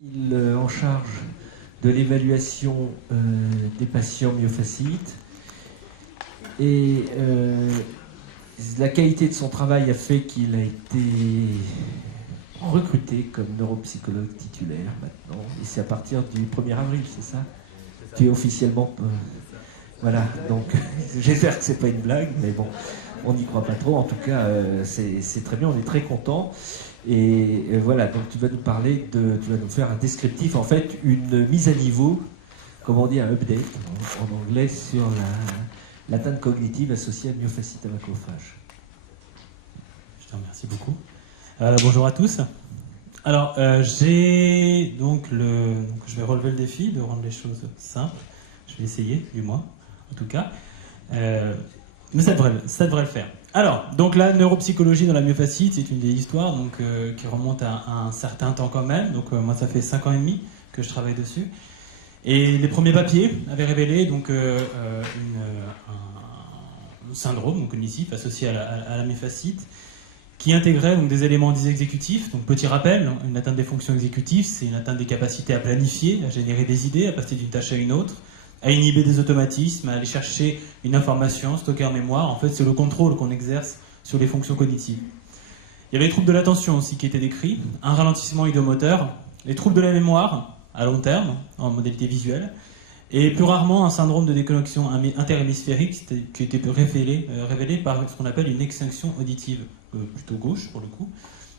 Il est en charge de l'évaluation des patients myofasciites et la qualité de son travail a fait qu'il a été recruté comme neuropsychologue titulaire maintenant, et c'est à partir du 1er avril, c'est ça? Tu es officiellement... voilà, donc j'espère que c'est pas une blague, mais bon, on n'y croit pas trop. En tout cas, c'est très bien, on est très contents. Et voilà, donc tu vas nous parler tu vas nous faire un descriptif, en fait, une mise à niveau, comment on dit, un update en anglais, sur l'atteinte cognitive associée à myofasciite à macrophage. Je te remercie beaucoup. Bonjour à tous. Alors, j'ai donc je vais relever le défi de rendre les choses simples. Je vais essayer, du moins, en tout cas. Mais ça devrait le faire. Alors, donc la neuropsychologie dans la myofasciite, c'est une vieille histoire qui remonte à un certain temps quand même. Donc moi, ça fait 5 ans et demi que je travaille dessus. Et les premiers papiers avaient révélé donc, un syndrome cognitif associé à la myofasciite qui intégrait donc, des éléments dits exécutifs. Donc petit rappel, une atteinte des fonctions exécutives, c'est une atteinte des capacités à planifier, à générer des idées, à passer d'une tâche à une autre, à inhiber des automatismes, à aller chercher une information, stocker en mémoire. En fait, c'est le contrôle qu'on exerce sur les fonctions cognitives. Il y avait les troubles de l'attention aussi qui étaient décrits, un ralentissement idiomoteur, les troubles de la mémoire à long terme, en modalité visuelle, et plus rarement un syndrome de déconnexion interhémisphérique qui était révélé par ce qu'on appelle une extinction auditive, plutôt gauche pour le coup.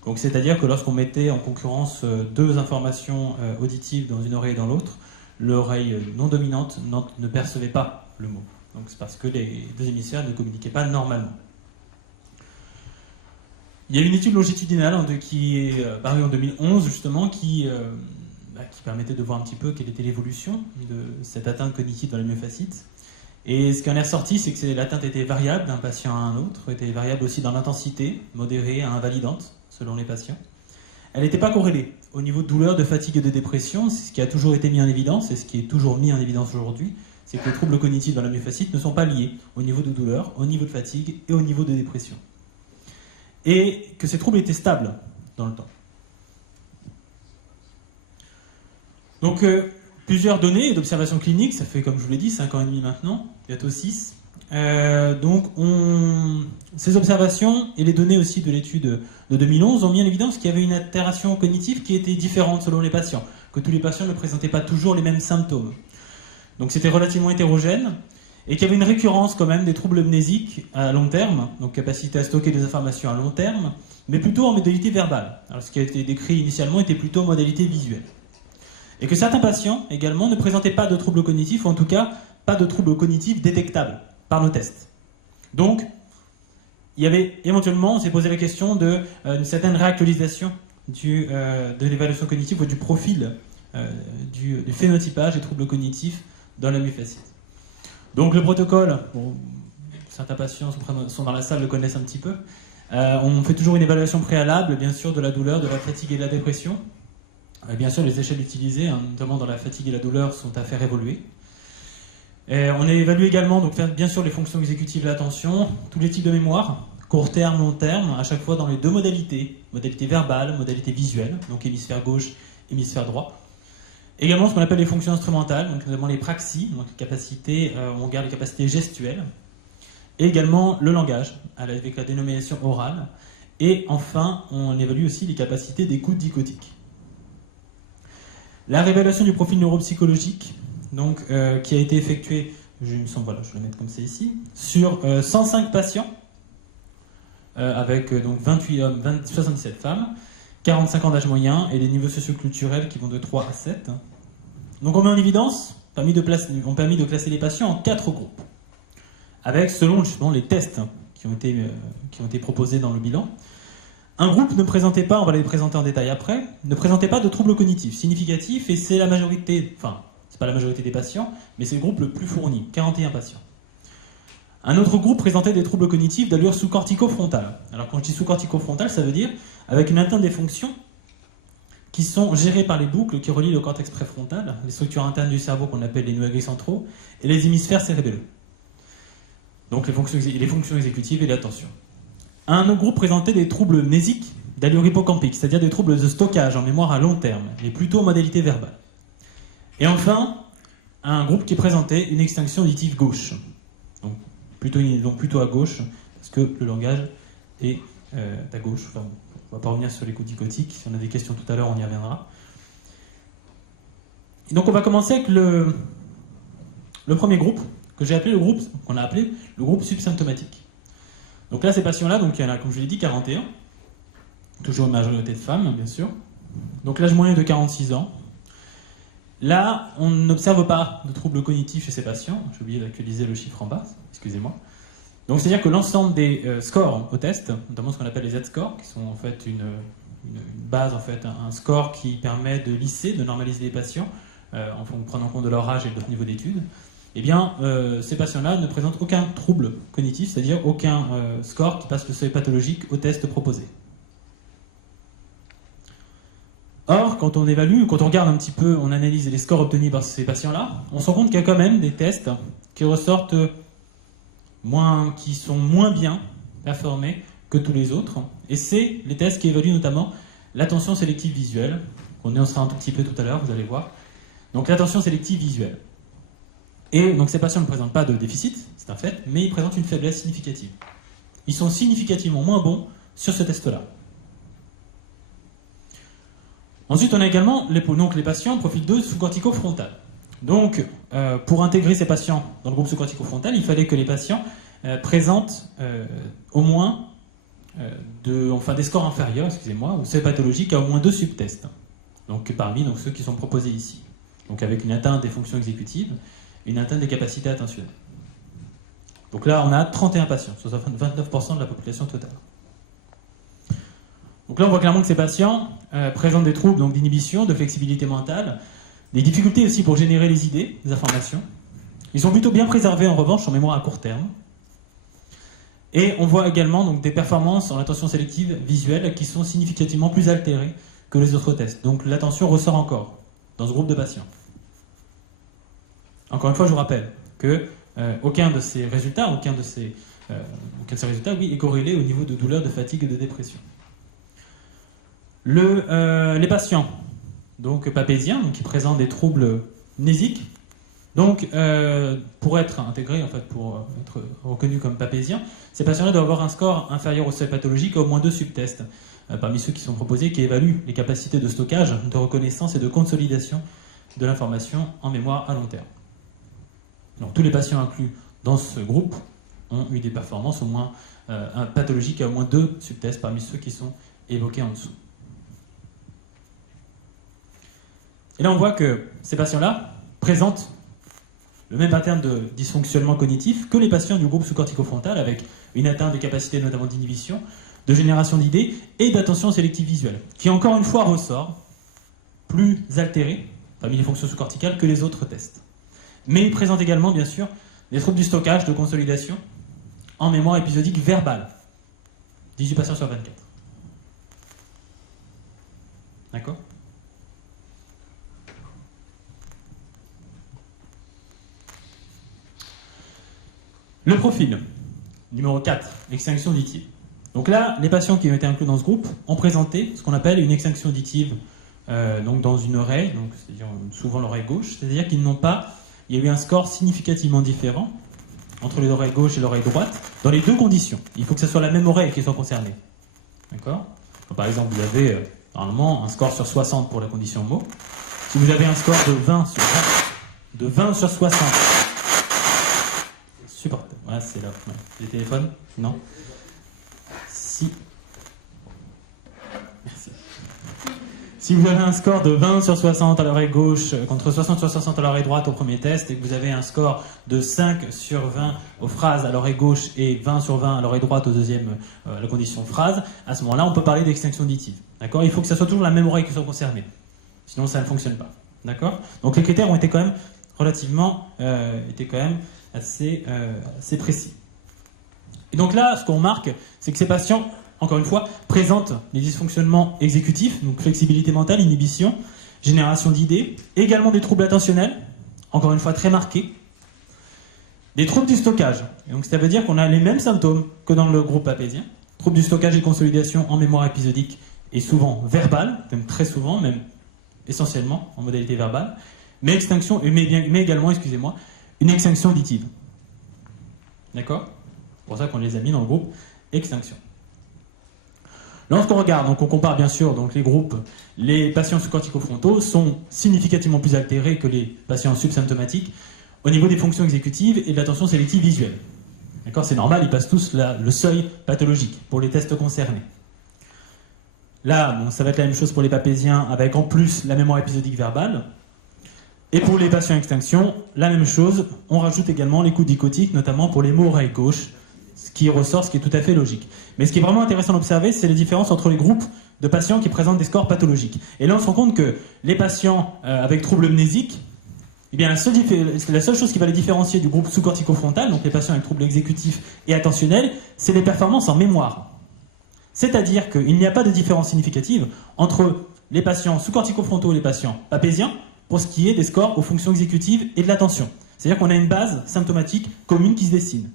Donc, c'est-à-dire que lorsqu'on mettait en concurrence deux informations auditives dans une oreille et dans l'autre, l'oreille non dominante ne percevait pas le mot. Donc c'est parce que les deux hémisphères ne communiquaient pas normalement. Il y a une étude longitudinale qui est parue en 2011 justement qui permettait de voir un petit peu quelle était l'évolution de cette atteinte cognitive dans la myofasciite. Et ce qui en est ressorti, c'est que l'atteinte était variable d'un patient à un autre, était variable aussi dans l'intensité, modérée à invalidante selon les patients. Elle n'était pas corrélée au niveau de douleur, de fatigue et de dépression. C'est ce qui a toujours été mis en évidence et ce qui est toujours mis en évidence aujourd'hui, c'est que les troubles cognitifs dans la myofasciite ne sont pas liés au niveau de douleur, au niveau de fatigue et au niveau de dépression. Et que ces troubles étaient stables dans le temps. Donc, plusieurs données d'observation clinique, ça fait, comme je vous l'ai dit, 5 ans et demi maintenant, bientôt 6. Ces observations et les données aussi de l'étude de 2011 ont mis en évidence qu'il y avait une altération cognitive qui était différente selon les patients, que tous les patients ne présentaient pas toujours les mêmes symptômes. Donc c'était relativement hétérogène et qu'il y avait une récurrence quand même des troubles mnésiques à long terme, donc capacité à stocker des informations à long terme, mais plutôt en modalité verbale. Alors ce qui a été décrit initialement était plutôt en modalité visuelle. Et que certains patients également ne présentaient pas de troubles cognitifs, ou en tout cas pas de troubles cognitifs détectables par nos tests. Donc, il y avait éventuellement, on s'est posé la question d'une certaine réactualisation de l'évaluation cognitive ou du profil du phénotypage des troubles cognitifs dans la myofasciite. Donc le protocole, bon, certains patients sont dans la salle, le connaissent un petit peu. On fait toujours une évaluation préalable, bien sûr, de la douleur, de la fatigue et de la dépression. Bien sûr, les échelles utilisées, notamment dans la fatigue et la douleur, sont à faire évoluer. On a évalué également, donc, bien sûr, les fonctions exécutives de l'attention, tous les types de mémoire, court terme, long terme, à chaque fois dans les deux modalités, modalité verbale, modalité visuelle, donc hémisphère gauche, hémisphère droit. Également ce qu'on appelle les fonctions instrumentales, donc notamment les praxies, donc on regarde les capacités gestuelles, et également le langage, avec la dénomination orale, et enfin, on évalue aussi les capacités d'écoute dichotique. La révélation du profil neuropsychologique, donc, qui a été effectuée, je vais le mettre comme c'est ici, sur 105 patients, avec donc 28 hommes, 77 femmes, 45 ans d'âge moyen, et les niveaux socioculturels qui vont de 3 à 7. Donc on met en évidence, ont permis de classer les patients en 4 groupes, avec selon justement les tests qui ont été proposés dans le bilan. Un groupe ne présentait pas, on va les présenter en détail après, ne présentait pas de troubles cognitifs significatifs, et c'est la majorité, enfin, c'est pas la majorité des patients, mais c'est le groupe le plus fourni, 41 patients. Un autre groupe présentait des troubles cognitifs d'allure sous-cortico-frontale. Alors quand je dis sous-cortico-frontale, ça veut dire avec une atteinte des fonctions qui sont gérées par les boucles qui relient le cortex préfrontal, les structures internes du cerveau qu'on appelle les nuages centraux, et les hémisphères cérébelleux. Donc les fonctions exécutives et l'attention. Un autre groupe présentait des troubles mnésiques, d'allure hippocampique, c'est-à-dire des troubles de stockage en mémoire à long terme, mais plutôt en modalité verbale. Et enfin, un groupe qui présentait une extinction auditive gauche, donc plutôt à gauche, parce que le langage est à gauche. Enfin, on ne va pas revenir sur les coups dichotiques, si on a des questions tout à l'heure, on y reviendra. Et donc on va commencer avec le premier groupe, qu'on a appelé le groupe subsymptomatique. Donc là, ces patients-là, donc il y en a, comme je l'ai dit, 41, toujours une majorité de femmes, bien sûr. Donc l'âge moyen est de 46 ans. Là, on n'observe pas de troubles cognitifs chez ces patients. J'ai oublié d'actualiser le chiffre en bas, excusez-moi. Donc c'est-à-dire que l'ensemble des scores au test, notamment ce qu'on appelle les Z-scores, qui sont en fait une base, en fait, un score qui permet de lisser, de normaliser les patients, en prenant compte de leur âge et de leur niveau d'études, eh bien, ces patients-là ne présentent aucun trouble cognitif, c'est-à-dire aucun score qui passe le seuil pathologique au test proposé. Or, quand on évalue, quand on regarde un petit peu, on analyse les scores obtenus par ces patients-là, on se rend compte qu'il y a quand même des tests qui ressortent qui sont moins bien performés que tous les autres. Et c'est les tests qui évaluent notamment l'attention sélective visuelle, qu'on énoncera un tout petit peu tout à l'heure, vous allez voir. Donc l'attention sélective visuelle. Et donc ces patients ne présentent pas de déficit, c'est un fait, mais ils présentent une faiblesse significative. Ils sont significativement moins bons sur ce test-là. Ensuite, on a également les patients profil 2 sous-cortico-frontal. Donc, pour intégrer ces patients dans le groupe sous-cortico-frontal, il fallait que les patients présentent au moins des scores inférieurs, au seuil pathologique à au moins 2 subtests. Donc, parmi ceux qui sont proposés ici. Donc, avec une atteinte des fonctions exécutives, une atteinte des capacités attentionnelles. Donc là, on a 31 patients, soit 29% de la population totale. Donc là, on voit clairement que ces patients présentent des troubles d'inhibition, de flexibilité mentale, des difficultés aussi pour générer les idées, les informations. Ils sont plutôt bien préservés en revanche en mémoire à court terme. Et on voit également donc, des performances en attention sélective visuelle qui sont significativement plus altérées que les autres tests. Donc l'attention ressort encore dans ce groupe de patients. Encore une fois, je vous rappelle que aucun de ces résultats, est corrélé au niveau de douleur, de fatigue et de dépression. Les patients donc papésiens, qui présentent des troubles mnésiques, donc pour être intégrés, en fait, pour être reconnus comme papésiens, ces patients-là doivent avoir un score inférieur au seuil pathologique à au moins 2 subtests, parmi ceux qui sont proposés, qui évaluent les capacités de stockage, de reconnaissance et de consolidation de l'information en mémoire à long terme. Donc tous les patients inclus dans ce groupe ont eu des performances au moins pathologiques à au moins 2 subtests parmi ceux qui sont évoqués en dessous. Et là on voit que ces patients-là présentent le même pattern de dysfonctionnement cognitif que les patients du groupe sous-cortico-frontal avec une atteinte des capacités notamment d'inhibition, de génération d'idées et d'attention sélective visuelle, qui encore une fois ressort plus altéré parmi les fonctions sous-corticales que les autres tests. Mais il présente également, bien sûr, des troubles du stockage, de consolidation, en mémoire épisodique verbale. 18 patients sur 24. D'accord ? Le profil, numéro 4, l'extinction auditive. Donc là, les patients qui ont été inclus dans ce groupe ont présenté ce qu'on appelle une extinction auditive donc dans une oreille, donc c'est-à-dire souvent l'oreille gauche, c'est-à-dire qu'ils n'ont pas... Il y a eu un score significativement différent entre l'oreille gauche et l'oreille droite, dans les deux conditions. Il faut que ce soit la même oreille qui soit concernée. D'accord ? Par exemple, vous avez normalement un score sur 60 pour la condition mot. Si vous avez un score de 20 sur 60, supportable. Voilà, c'est là. Ouais. Les téléphones ? Non ? Si. Merci. Si vous avez un score de 20 sur 60 à l'oreille gauche contre 60 sur 60 à l'oreille droite au premier test et que vous avez un score de 5 sur 20 aux phrases à l'oreille gauche et 20 sur 20 à l'oreille droite au deuxième, la condition phrase, à ce moment-là, on peut parler d'extinction auditive. D'accord ? Il faut que ça soit toujours la même oreille qui soit concernée. Sinon, ça ne fonctionne pas. D'accord ? Donc les critères ont été quand même relativement assez précis. Et donc là, ce qu'on remarque, c'est que ces patients, encore une fois, présentent des dysfonctionnements exécutifs, donc flexibilité mentale, inhibition, génération d'idées, également des troubles attentionnels, encore une fois très marqués, des troubles du stockage. Et donc ça veut dire qu'on a les mêmes symptômes que dans le groupe papésien, trouble du stockage et consolidation en mémoire épisodique et souvent verbale, même très souvent, même essentiellement en modalité verbale, mais également, excusez-moi, une extinction auditive. D'accord? C'est pour ça qu'on les a mis dans le groupe extinction. Lorsqu'on regarde, donc on compare bien sûr donc les groupes, les patients sous corticofrontaux sont significativement plus altérés que les patients subsymptomatiques au niveau des fonctions exécutives et de l'attention sélective visuelle. D'accord, c'est normal, ils passent tous le seuil pathologique pour les tests concernés. Là, bon, ça va être la même chose pour les papésiens avec en plus la mémoire épisodique verbale. Et pour les patients extinction, la même chose, on rajoute également l'écoute dichotique, notamment pour les mots oreille gauche, ce qui ressort, ce qui est tout à fait logique. Mais ce qui est vraiment intéressant d'observer, c'est les différences entre les groupes de patients qui présentent des scores pathologiques. Et là, on se rend compte que les patients avec troubles mnésiques, eh bien, la seule chose qui va les différencier du groupe sous-corticofrontal, donc les patients avec troubles exécutifs et attentionnels, c'est les performances en mémoire. C'est-à-dire qu'il n'y a pas de différence significative entre les patients sous-corticofrontaux et les patients papésiens pour ce qui est des scores aux fonctions exécutives et de l'attention. C'est-à-dire qu'on a une base symptomatique commune qui se dessine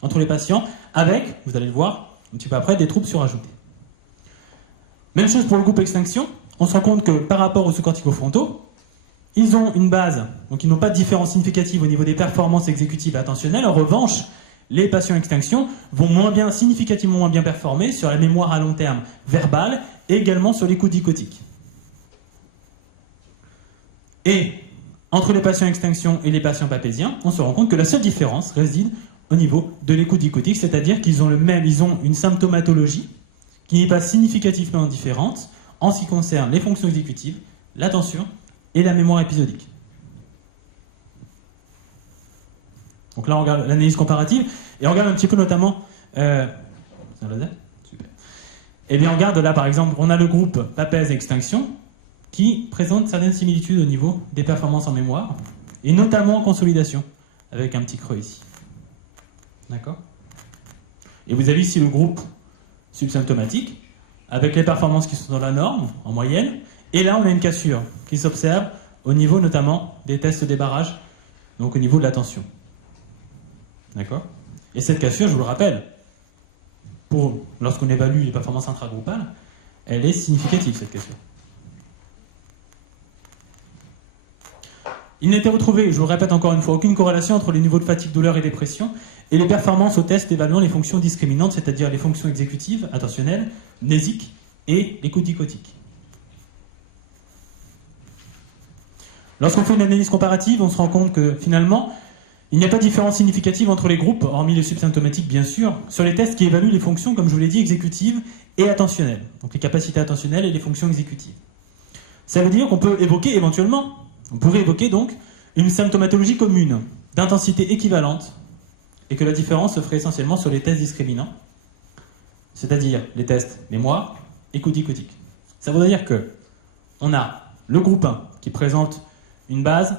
entre les patients avec, vous allez le voir un petit peu après, des troubles surajoutés. Même chose pour le groupe extinction, on se rend compte que par rapport aux sous-corticofrontaux, ils ont une base, donc ils n'ont pas de différence significative au niveau des performances exécutives et attentionnelles. En revanche, les patients extinction vont significativement moins bien performer sur la mémoire à long terme verbale et également sur l'écoute dichotique. Et entre les patients extinction et les patients papésiens, on se rend compte que la seule différence réside au niveau de l'écoute dichotique, c'est-à-dire qu'ils ont une symptomatologie qui n'est pas significativement différente en ce qui concerne les fonctions exécutives, l'attention et la mémoire épisodique. Donc là, on regarde l'analyse comparative et on regarde un petit peu notamment. Super. Et bien, on regarde là, par exemple, on a le groupe papèse extinction qui présente certaines similitudes au niveau des performances en mémoire et notamment en consolidation, avec un petit creux ici. D'accord? Et vous avez ici le groupe subsymptomatique avec les performances qui sont dans la norme, en moyenne. Et là, on a une cassure qui s'observe au niveau notamment des tests des barrages, donc au niveau de l'attention. D'accord? Et cette cassure, je vous le rappelle, lorsqu'on évalue les performances intragroupales, elle est significative, cette cassure. Il n'a été retrouvé, je vous le répète encore une fois, aucune corrélation entre les niveaux de fatigue, douleur et dépression et les performances au test évaluant les fonctions discriminantes, c'est-à-dire les fonctions exécutives, attentionnelles, mnésiques et l'écoute dichotique. Lorsqu'on fait une analyse comparative, on se rend compte que finalement, il n'y a pas de différence significative entre les groupes, hormis les subsymptomatiques bien sûr, sur les tests qui évaluent les fonctions, comme je vous l'ai dit, exécutives et attentionnelles. Donc les capacités attentionnelles et les fonctions exécutives. Ça veut dire qu'on peut évoquer éventuellement, on pourrait évoquer donc une symptomatologie commune, d'intensité équivalente, et que la différence se ferait essentiellement sur les tests discriminants, c'est-à-dire les tests mémoire, écoute dichotique. Ça voudrait dire que on a le groupe 1 qui présente une base,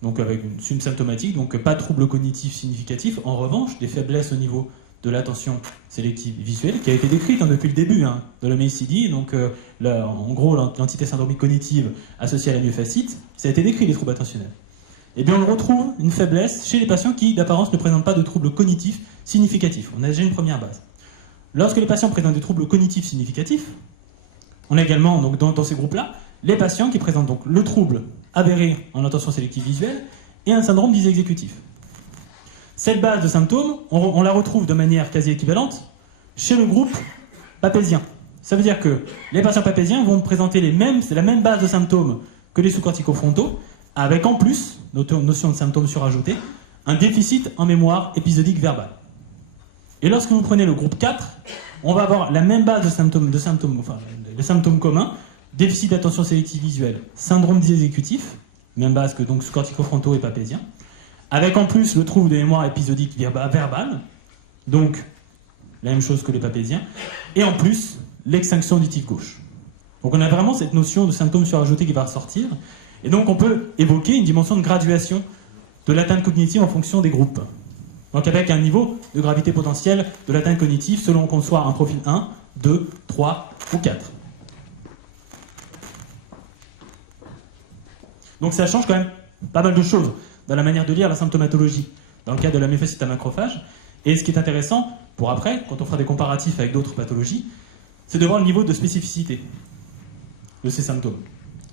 donc avec une subsymptomatique, donc pas de trouble cognitif significatif. En revanche, des faiblesses au niveau de l'attention sélective visuelle, qui a été décrite depuis le début de l'OMACD, donc en gros l'entité syndromique cognitive associée à la myofascite, ça a été décrit les troubles attentionnels. Et bien on retrouve une faiblesse chez les patients qui d'apparence ne présentent pas de troubles cognitifs significatifs. On a déjà une première base. Lorsque les patients présentent des troubles cognitifs significatifs, on a également donc, dans ces groupes-là les patients qui présentent donc le trouble avéré en attention sélective visuelle et un syndrome dysexécutif. Cette base de symptômes, on la retrouve de manière quasi équivalente chez le groupe papésien. Ça veut dire que les patients papésiens vont présenter c'est la même base de symptômes que les sous-corticofrontaux, avec en plus, notion de symptômes surajoutés, un déficit en mémoire épisodique verbale. Et lorsque vous prenez le groupe 4, on va avoir la même base de symptômes enfin, les symptômes communs, déficit d'attention sélective visuelle, syndrome dysexécutif, même base que donc sous-corticofrontaux et papésiens, avec en plus le trouble de mémoire épisodique verbale, donc la même chose que les papésiens, et en plus l'extinction auditive gauche. Donc on a vraiment cette notion de symptômes surajoutés qui va ressortir, et donc on peut évoquer une dimension de graduation de l'atteinte cognitive en fonction des groupes. Donc avec un niveau de gravité potentielle de l'atteinte cognitive selon qu'on soit un profil 1, 2, 3 ou 4. Donc ça change quand même pas mal de choses dans la manière de lire la symptomatologie dans le cas de la myofascite à macrophage. Et ce qui est intéressant, pour après, quand on fera des comparatifs avec d'autres pathologies, c'est de voir le niveau de spécificité de ces symptômes.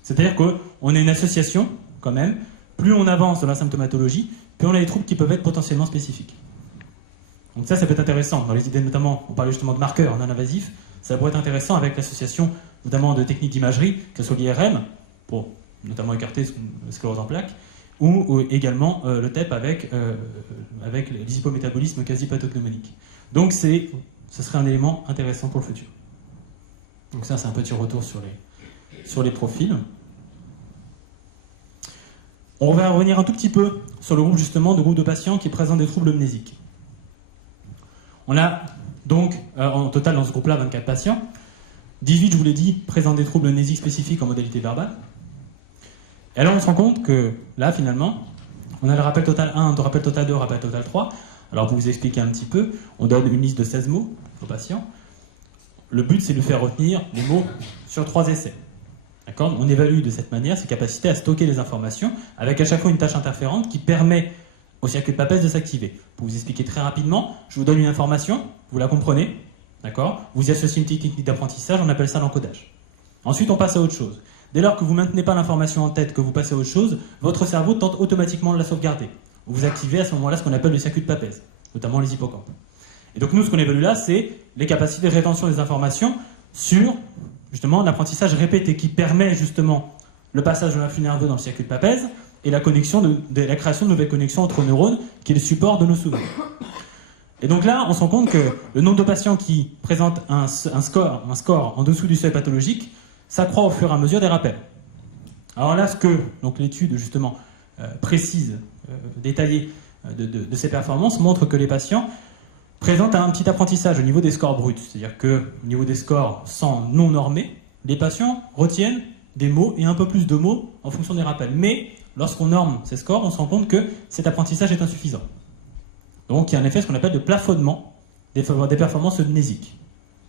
C'est-à-dire qu'on a une association, quand même, plus on avance dans la symptomatologie, plus on a des troubles qui peuvent être potentiellement spécifiques. Donc ça peut être intéressant. Dans les idées notamment, on parlait justement de marqueurs non-invasifs, ça pourrait être intéressant avec l'association notamment de techniques d'imagerie, que ce soit l'IRM, pour notamment écarter la sclérose en plaques, ou également le TEP avec les hypométabolismes quasi-pathognomoniques. Donc ce serait un élément intéressant pour le futur. Donc ça, c'est un petit retour sur les profils. On va revenir un tout petit peu sur le groupe justement de groupe de patients qui présentent des troubles mnésiques. On a donc en total dans ce groupe-là 24 patients. 18, je vous l'ai dit, présentent des troubles mnésiques spécifiques en modalité verbale. Et alors on se rend compte que là finalement, on a le rappel total 1, le rappel total 2, le rappel total 3. Alors pour vous expliquer un petit peu, on donne une liste de 16 mots aux patients. Le but c'est de faire retenir les mots sur 3 essais. D'accord ? On évalue de cette manière ses capacités à stocker les informations avec à chaque fois une tâche interférente qui permet au circuit de Papez de s'activer. Pour vous expliquer très rapidement, je vous donne une information, vous la comprenez, d'accord ? Vous y associez une petite technique d'apprentissage, on appelle ça l'encodage. Ensuite, on passe à autre chose. Dès lors que vous ne maintenez pas l'information en tête, que vous passez à autre chose, votre cerveau tente automatiquement de la sauvegarder. Vous activez à ce moment-là ce qu'on appelle le circuit de Papez, notamment les hippocampes. Et donc nous, ce qu'on évalue là, c'est les capacités de rétention des informations sur justement l'apprentissage répété qui permet justement le passage de l'influx nerveux dans le circuit de Papez et la création de nouvelles connexions entre neurones qui est le support de nos souvenirs. Et donc là, on se rend compte que le nombre de patients qui présentent un score en dessous du seuil pathologique s'accroît au fur et à mesure des rappels. Alors là, ce que l'étude justement précise, détaillée de ces performances montre que les patients présentent un petit apprentissage au niveau des scores bruts. C'est-à-dire qu'au niveau des scores sans non normés, les patients retiennent des mots et un peu plus de mots en fonction des rappels. Mais lorsqu'on norme ces scores, on se rend compte que cet apprentissage est insuffisant. Donc il y a un effet, ce qu'on appelle de plafonnement des performances mnésiques.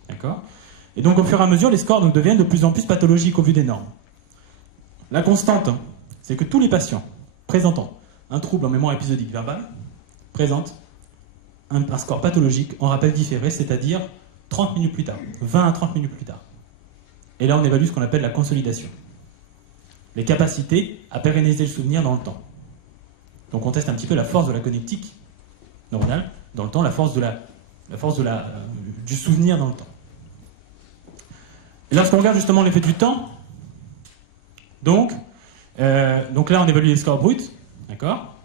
D'accord ? Et donc au fur et à mesure, les scores donc, deviennent de plus en plus pathologiques au vu des normes. La constante, c'est que tous les patients présentant un trouble en mémoire épisodique verbale présentent un score pathologique en rappel différé, c'est-à-dire 30 minutes plus tard, 20 à 30 minutes plus tard. Et là, on évalue ce qu'on appelle la consolidation. Les capacités à pérenniser le souvenir dans le temps. Donc on teste un petit peu la force de la connectique neuronale dans le temps, la force du souvenir dans le temps. Et lorsqu'on regarde justement l'effet du temps, donc là on évalue les scores bruts, d'accord ?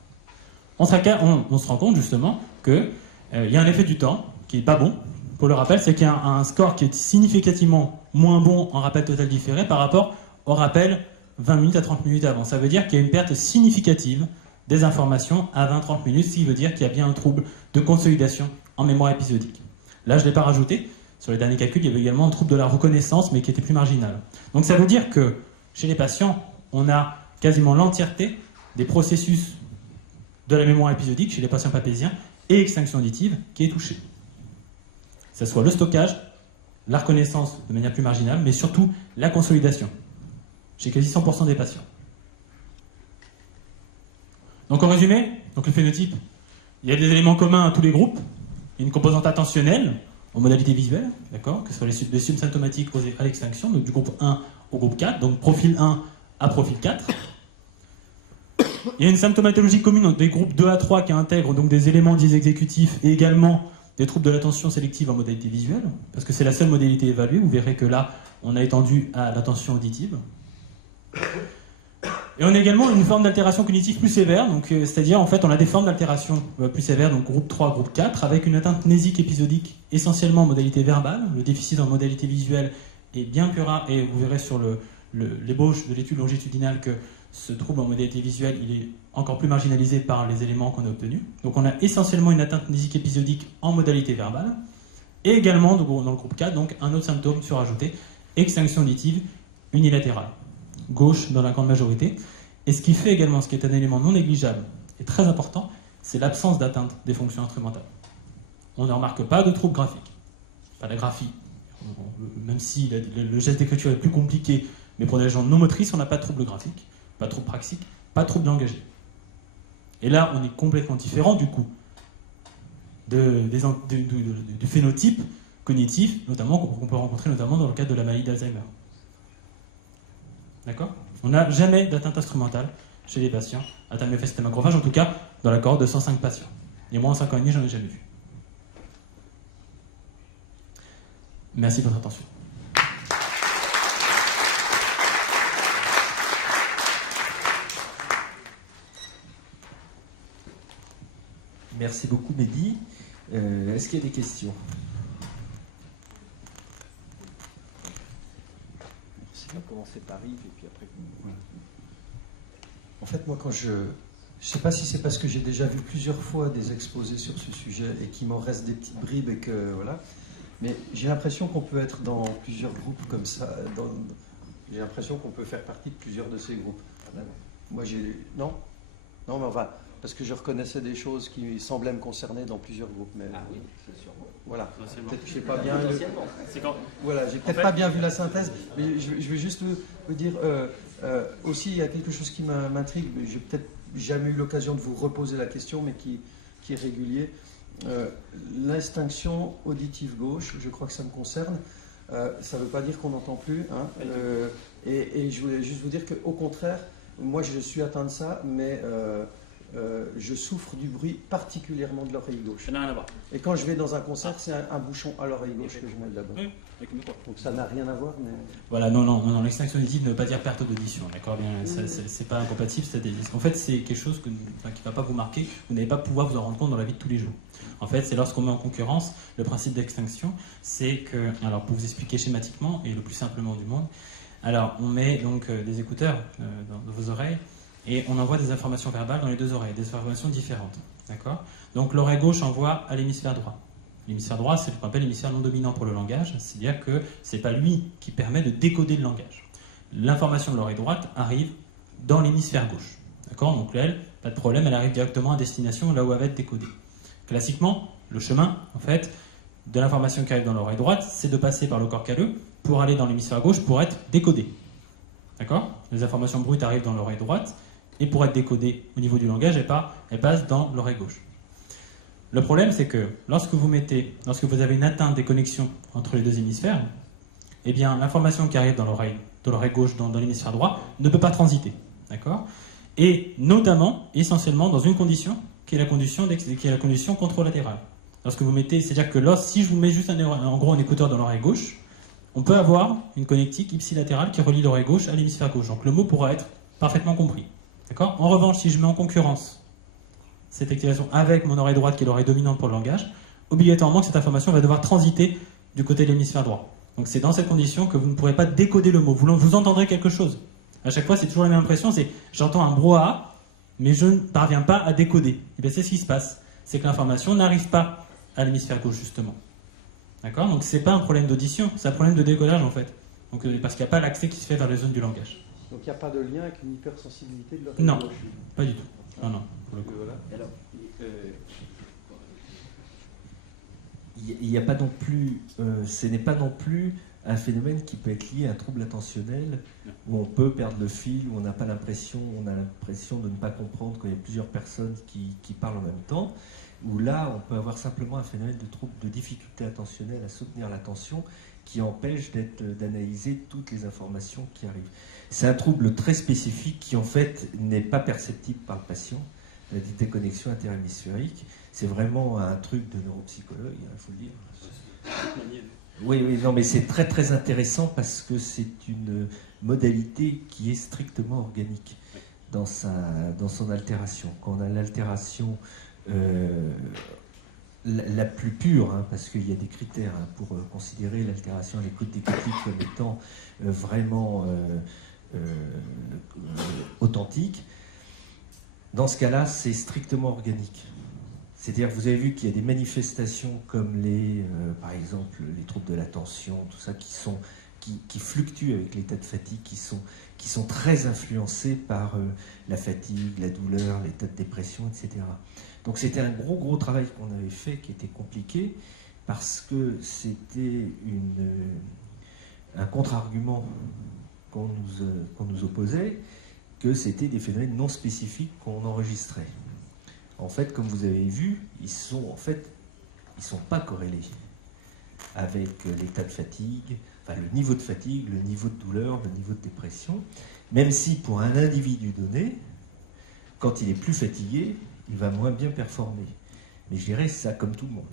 On se rend compte justement qu'il y a un effet du temps qui n'est pas bon. Pour le rappel, c'est qu'il y a un score qui est significativement moins bon en rappel total différé par rapport au rappel 20 minutes à 30 minutes avant. Ça veut dire qu'il y a une perte significative des informations à 20-30 minutes, ce qui veut dire qu'il y a bien un trouble de consolidation en mémoire épisodique. Là, je ne l'ai pas rajouté. Sur les derniers calculs, il y avait également un trouble de la reconnaissance, mais qui était plus marginal. Donc ça veut dire que chez les patients, on a quasiment l'entièreté des processus de la mémoire épisodique chez les patients papésiens et extinction auditive qui est touchée. Que ce soit le stockage, la reconnaissance de manière plus marginale, mais surtout la consolidation chez quasi 100% des patients. Donc en résumé, donc le phénotype, il y a des éléments communs à tous les groupes. Il y a une composante attentionnelle en modalité visuelle, d'accord, que ce soit les symptomatiques à l'extinction, donc du groupe 1 au groupe 4, donc profil 1 à profil 4. Il y a une symptomatologie commune entre des groupes 2 à 3 qui intègrent donc des éléments dits exécutifs et également des troubles de l'attention sélective en modalité visuelle, parce que c'est la seule modalité évaluée. Vous verrez que là, on a étendu à l'attention auditive. Et on a également une forme d'altération cognitive plus sévère, donc c'est-à-dire en fait on a des formes d'altération plus sévères, donc groupe 3, groupe 4, avec une atteinte mnésique épisodique essentiellement en modalité verbale. Le déficit en modalité visuelle est bien plus rare, et vous verrez sur l'ébauche de l'étude longitudinale que ce trouble en modalité visuelle, il est encore plus marginalisé par les éléments qu'on a obtenus. Donc on a essentiellement une atteinte mnésique épisodique en modalité verbale, et également dans le groupe 4, donc un autre symptôme surajouté, extinction auditive unilatérale, gauche dans la grande majorité. Et ce qui fait également, ce qui est un élément non négligeable et très important, c'est l'absence d'atteinte des fonctions instrumentales. On ne remarque pas de trouble graphique, pas la graphie, même si le geste d'écriture est plus compliqué, mais pour les gens non motrices, on n'a pas de trouble graphique, pas de trouble praxique, pas de trouble langagé. Et là, on est complètement différent du coup du phénotype cognitif, notamment qu'on peut rencontrer notamment dans le cadre de la maladie d'Alzheimer. D'accord? On n'a jamais d'atteinte instrumentale chez les patients atteints de myofasciite macrophage, en tout cas dans la cohorte de 105 patients. Et moi, en 5 ans et demi, j'en ai jamais vu. Merci de votre attention. Merci beaucoup, Mehdi. Est-ce qu'il y a des questions? On va commencer par Yves et puis après. En fait, moi, quand je sais pas si c'est parce que j'ai déjà vu plusieurs fois des exposés sur ce sujet et qu'il m'en reste des petites bribes et que voilà, mais j'ai l'impression qu'on peut être dans plusieurs groupes comme ça. J'ai l'impression qu'on peut faire partie de plusieurs de ces groupes. Moi, non, mais enfin, parce que je reconnaissais des choses qui semblaient me concerner dans plusieurs groupes. Mais ah oui, c'est sûrement. Voilà. Peut-être que j'ai pas bien. Quand... Voilà, j'ai peut-être pas bien vu la synthèse, mais je veux juste vous dire aussi, il y a quelque chose qui m'intrigue, mais j'ai peut-être jamais eu l'occasion de vous reposer la question, mais qui est régulier. L'extinction auditive gauche, je crois que ça me concerne. Ça ne veut pas dire qu'on n'entend plus. Hein, et je voulais juste vous dire qu'au contraire, moi je suis atteint de ça, mais je souffre du bruit particulièrement de l'oreille gauche. Ça n'a rien à voir. Et quand je vais dans un concert, c'est un bouchon à l'oreille gauche que je mets là-bas. Oui, avec le micro. Donc ça n'a rien à voir, mais... Voilà, non, l'extinction auditive ne veut pas dire perte d'audition, d'accord? C'est pas incompatible, en fait, c'est quelque chose qui ne va pas vous marquer, vous n'allez pas pouvoir vous en rendre compte dans la vie de tous les jours. En fait, c'est lorsqu'on met en concurrence, le principe d'extinction, c'est que, alors pour vous expliquer schématiquement, et le plus simplement du monde, alors on met donc des écouteurs dans vos oreilles, et on envoie des informations verbales dans les deux oreilles, des informations différentes, d'accord? Donc l'oreille gauche envoie à l'hémisphère droit. L'hémisphère droit, c'est ce qu'on appelle l'hémisphère non dominant pour le langage, c'est-à-dire que ce n'est pas lui qui permet de décoder le langage. L'information de l'oreille droite arrive dans l'hémisphère gauche. D'accord? Donc elle, pas de problème, elle arrive directement à destination, là où elle va être décodée. Classiquement, le chemin, en fait, de l'information qui arrive dans l'oreille droite, c'est de passer par le corps calleux pour aller dans l'hémisphère gauche pour être décodée. D'accord? Les informations brutes arrivent dans l'oreille droite, et pour être décodées au niveau du langage, elles passent dans l'oreille gauche. Le problème, c'est que lorsque vous avez une atteinte des connexions entre les deux hémisphères, eh bien, l'information qui arrive dans l'oreille gauche, dans l'hémisphère droit, ne peut pas transiter. D'accord? Et notamment, essentiellement, dans une condition qui est la condition contralatérale. Lorsque vous mettez, c'est-à-dire que si je vous mets juste un écouteur dans l'oreille gauche, on peut avoir une connectique ipsilatérale qui relie l'oreille gauche à l'hémisphère gauche. Donc le mot pourra être parfaitement compris. D'accord? En revanche, si je mets en concurrence cette activation avec mon oreille droite qui est l'oreille dominante pour le langage, obligatoirement cette information va devoir transiter du côté de l'hémisphère droit. Donc c'est dans cette condition que vous ne pourrez pas décoder le mot. Vous entendrez quelque chose. À chaque fois, c'est toujours la même impression, c'est j'entends un brouhaha, mais je ne parviens pas à décoder. Et bien c'est ce qui se passe. C'est que l'information n'arrive pas à l'hémisphère gauche, justement. D'accord? Donc c'est pas un problème d'audition, c'est un problème de décodage en fait. Donc, parce qu'il n'y a pas l'accès qui se fait vers les zones du langage. Donc il n'y a pas de lien avec une hypersensibilité de l'oreille Non, gauche? pas du tout. Non, pour le coup. Voilà. Alors, Il n'y a pas non plus, ce n'est pas non plus un phénomène qui peut être lié à un trouble attentionnel où on peut perdre le fil, où on a l'impression de ne pas comprendre quand il y a plusieurs personnes qui parlent en même temps, où là on peut avoir simplement un phénomène de difficulté attentionnelle à soutenir l'attention qui empêche d'analyser toutes les informations qui arrivent. C'est un trouble très spécifique qui en fait n'est pas perceptible par le patient, la dite déconnexion interhémisphérique. C'est vraiment un truc de neuropsychologue, il faut le dire. Oui, non, mais c'est très très intéressant parce que c'est une modalité qui est strictement organique dans son altération. Quand on a l'altération la plus pure, hein, parce qu'il y a des critères pour considérer l'altération à l'écoute décuplique comme étant vraiment authentique, dans ce cas-là, c'est strictement organique. C'est-à-dire que vous avez vu qu'il y a des manifestations comme par exemple, les troubles de l'attention, tout ça, qui fluctuent avec l'état de fatigue, qui sont très influencés par la fatigue, la douleur, l'état de dépression, etc. Donc c'était un gros travail qu'on avait fait, qui était compliqué, parce que c'était un contre-argument qu'on nous opposait, que c'était des phénomènes non spécifiques qu'on enregistrait. En fait, comme vous avez vu, ils sont en fait ils ne sont pas corrélés avec l'état de fatigue, enfin le niveau de fatigue, le niveau de douleur, le niveau de dépression, même si pour un individu donné, quand il est plus fatigué, il va moins bien performer. Mais je dirais ça comme tout le monde.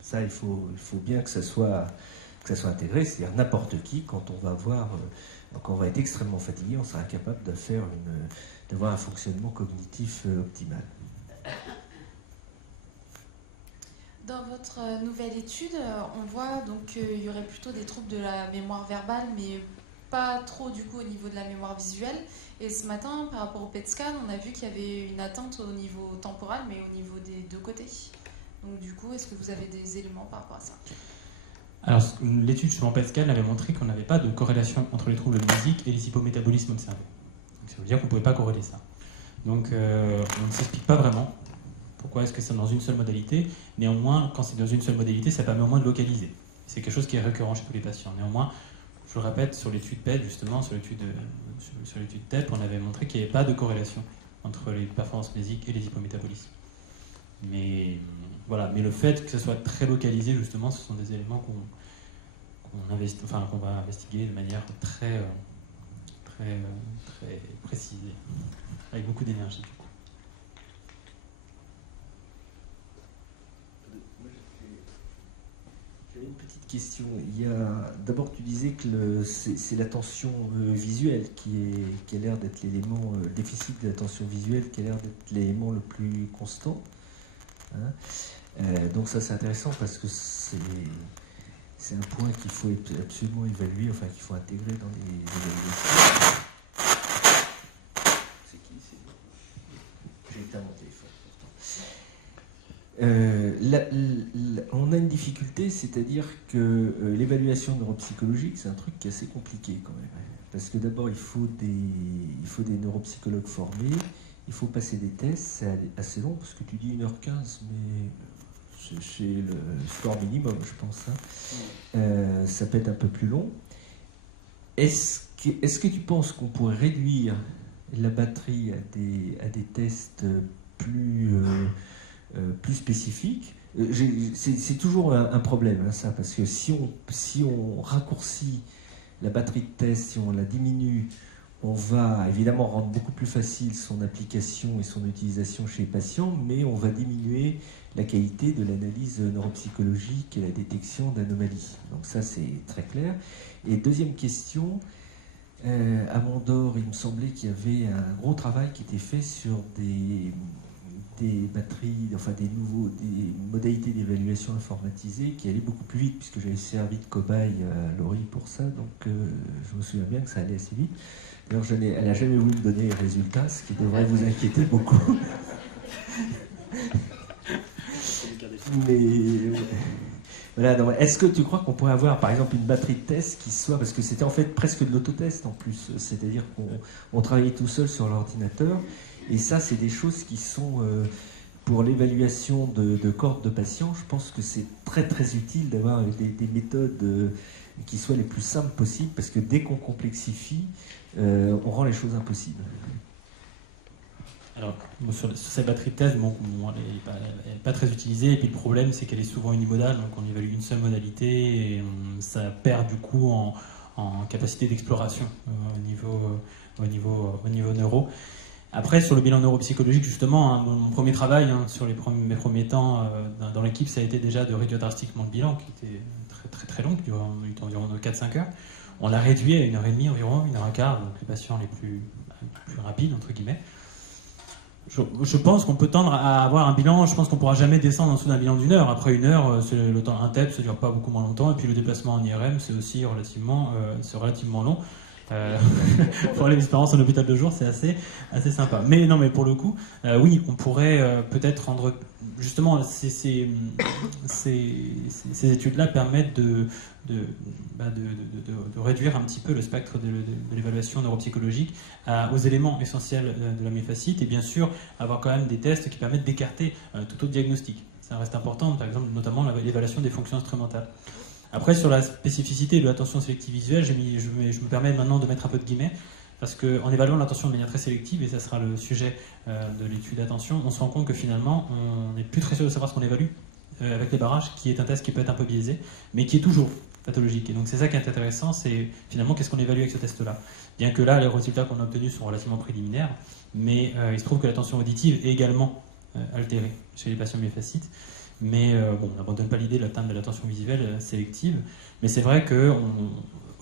Ça, il faut bien que ça soit intégré, c'est-à-dire n'importe qui, quand on va être extrêmement fatigué, on sera incapable d'avoir un fonctionnement cognitif optimal. Dans votre nouvelle étude, on voit donc qu'il y aurait plutôt des troubles de la mémoire verbale, mais pas trop du coup au niveau de la mémoire visuelle. Et ce matin, par rapport au PET scan, on a vu qu'il y avait une atteinte au niveau temporal, mais au niveau des deux côtés. Donc du coup, est-ce que vous avez des éléments par rapport à ça? Alors, l'étude sur PET scan avait montré qu'on n'avait pas de corrélation entre les troubles musique et les hypométabolismes observés. Donc, ça veut dire qu'on ne pouvait pas corréler ça. Donc, on ne s'explique pas vraiment pourquoi est-ce que c'est dans une seule modalité. Néanmoins, quand c'est dans une seule modalité, ça permet au moins de localiser. C'est quelque chose qui est récurrent chez tous les patients. Néanmoins, je le répète, sur l'étude PET, justement, sur l'étude TEP, on avait montré qu'il n'y avait pas de corrélation entre les performances musique et les hypométabolismes. Mais voilà, mais le fait que ce soit très localisé, justement, ce sont des éléments qu'on va investiguer de manière très précise, avec beaucoup d'énergie. Du coup. J'avais une petite question. D'abord, tu disais que c'est l'attention visuelle qui a l'air d'être l'élément, le déficit de l'attention visuelle qui a l'air d'être l'élément le plus constant. Hein, donc ça c'est intéressant parce que c'est un point qu'il faut absolument évaluer, enfin qu'il faut intégrer dans les évaluations. C'est qui? J'ai éteint mon téléphone. On a une difficulté, c'est-à-dire que l'évaluation neuropsychologique, c'est un truc qui est assez compliqué quand même. Parce que d'abord, il faut des neuropsychologues formés, il faut passer des tests, c'est assez long, parce que tu dis 1h15, mais c'est le score minimum, je pense. Hein. Ça peut être un peu plus long. Est-ce que tu penses qu'on pourrait réduire la batterie à des tests plus spécifiques? C'est toujours un problème, hein, ça, parce que si on raccourcit la batterie de tests, si on la diminue, on va évidemment rendre beaucoup plus facile son application et son utilisation chez les patients, mais on va diminuer la qualité de l'analyse neuropsychologique et la détection d'anomalies. Donc ça, c'est très clair. Et deuxième question, à Mondor, il me semblait qu'il y avait un gros travail qui était fait sur des batteries, enfin des modalités d'évaluation informatisées qui allaient beaucoup plus vite, puisque j'avais servi de cobaye à Laurie pour ça, donc je me souviens bien que ça allait assez vite. D'ailleurs, elle n'a jamais voulu me donner les résultats, ce qui devrait vous inquiéter beaucoup. Mais voilà, est-ce que tu crois qu'on pourrait avoir, par exemple, une batterie de tests qui soit, parce que c'était en fait presque de l'autotest en plus, c'est-à-dire qu'on travaillait tout seul sur l'ordinateur, et ça, c'est des choses qui sont, pour l'évaluation de cohortes de patients, je pense que c'est très très utile d'avoir des méthodes qui soient les plus simples possibles, parce que dès qu'on complexifie, on rend les choses impossibles. Alors, sur cette batterie de test, elle n'est pas très utilisée, et puis le problème, c'est qu'elle est souvent unimodale, donc on évalue une seule modalité, et ça perd du coup en capacité d'exploration au niveau neuro. Après, sur le bilan neuropsychologique, justement, hein, mon premier travail sur mes premiers temps dans l'équipe, ça a été déjà de réduire drastiquement le bilan, qui était très très très long, qui durait environ 4-5 heures. On l'a réduit à 1h30 environ, 1h15, donc les patients les plus rapides, entre guillemets. Je pense qu'on peut tendre à avoir un bilan, je pense qu'on ne pourra jamais descendre en dessous d'un bilan d'1 heure. Après 1 heure, le temps un TEP, ça ne dure pas beaucoup moins longtemps, et puis le déplacement en IRM, c'est aussi relativement long. Pour les expériences en hôpital de jour, c'est assez sympa. Mais non, mais pour le coup, oui, on pourrait peut-être rendre... Justement, ces études-là permettent de réduire un petit peu le spectre de l'évaluation neuropsychologique aux éléments essentiels de la myofasciite, et bien sûr avoir quand même des tests qui permettent d'écarter tout autre diagnostic. Ça reste important, par exemple, notamment l'évaluation des fonctions instrumentales. Après, sur la spécificité de l'attention sélective visuelle, je me permets maintenant de mettre un peu de guillemets, parce qu'en évaluant l'attention de manière très sélective, et ça sera le sujet de l'étude d'attention, on se rend compte que finalement, on n'est plus très sûr de savoir ce qu'on évalue. avec les barrages, qui est un test qui peut être un peu biaisé, mais qui est toujours pathologique. Et donc c'est ça qui est intéressant, c'est finalement qu'est-ce qu'on évalue avec ce test-là. Bien que là, les résultats qu'on a obtenus sont relativement préliminaires, mais il se trouve que la tension auditive est également altérée chez les patients myélofascites. Mais bon, on n'abandonne pas l'idée d'atteindre de la tension visuelle sélective. Mais c'est vrai que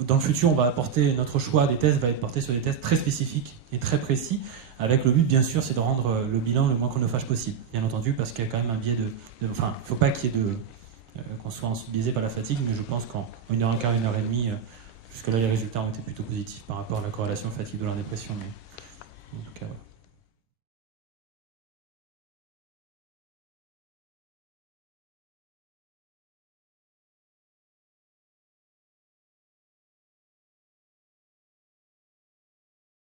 dans le futur, on va apporter notre choix des tests va être porté sur des tests très spécifiques et très précis, avec le but, bien sûr, c'est de rendre le bilan le moins chronophage possible, bien entendu, parce qu'il y a quand même un biais enfin, il ne faut pas qu'il y ait qu'on soit ensuite biaisé par la fatigue, mais je pense qu'en 1h15, 1h30, jusque-là, les résultats ont été plutôt positifs par rapport à la corrélation fatigue-douleur-dépression. Mais en tout cas, voilà.